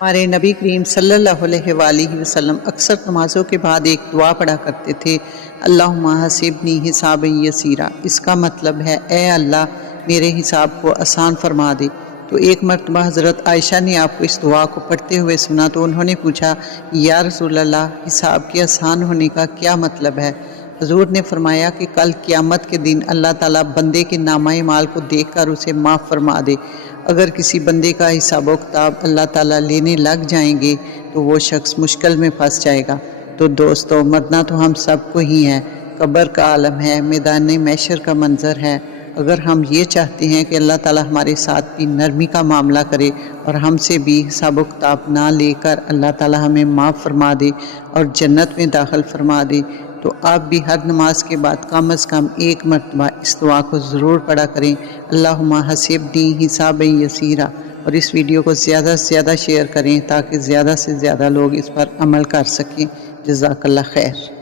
ہمارے نبی کریم صلی اللہ علیہ وآلہ وسلم اکثر نمازوں کے بعد ایک دعا پڑھا کرتے تھے، اللہم حسبنی حسابا یسیرا۔ اس کا مطلب ہے اے اللہ میرے حساب کو آسان فرما دے۔ تو ایک مرتبہ حضرت عائشہ نے آپ کو اس دعا کو پڑھتے ہوئے سنا تو انہوں نے پوچھا، یا رسول اللہ، حساب کے آسان ہونے کا کیا مطلب ہے؟ حضور نے فرمایا کہ کل قیامت کے دن اللہ تعالیٰ بندے کے نامہ اعمال کو دیکھ کر اسے معاف فرما دے۔ اگر کسی بندے کا حساب و کتاب اللہ تعالیٰ لینے لگ جائیں گے تو وہ شخص مشکل میں پھنس جائے گا۔ تو دوستو، مرنا تو ہم سب کو ہی ہے، قبر کا عالم ہے، میدان محشر کا منظر ہے۔ اگر ہم یہ چاہتے ہیں کہ اللہ تعالیٰ ہمارے ساتھ بھی نرمی کا معاملہ کرے اور ہم سے بھی حساب و کتاب نہ لے کر اللہ تعالیٰ ہمیں معاف فرما دے اور جنت میں داخل فرما دے، تو آپ بھی ہر نماز کے بعد کم از کم ایک مرتبہ اس دعا کو ضرور پڑھا کریں، اللہم حسبنی حسابا یسیرا، اور اس ویڈیو کو زیادہ سے زیادہ شیئر کریں تاکہ زیادہ سے زیادہ لوگ اس پر عمل کر سکیں۔ جزاک اللہ خیر۔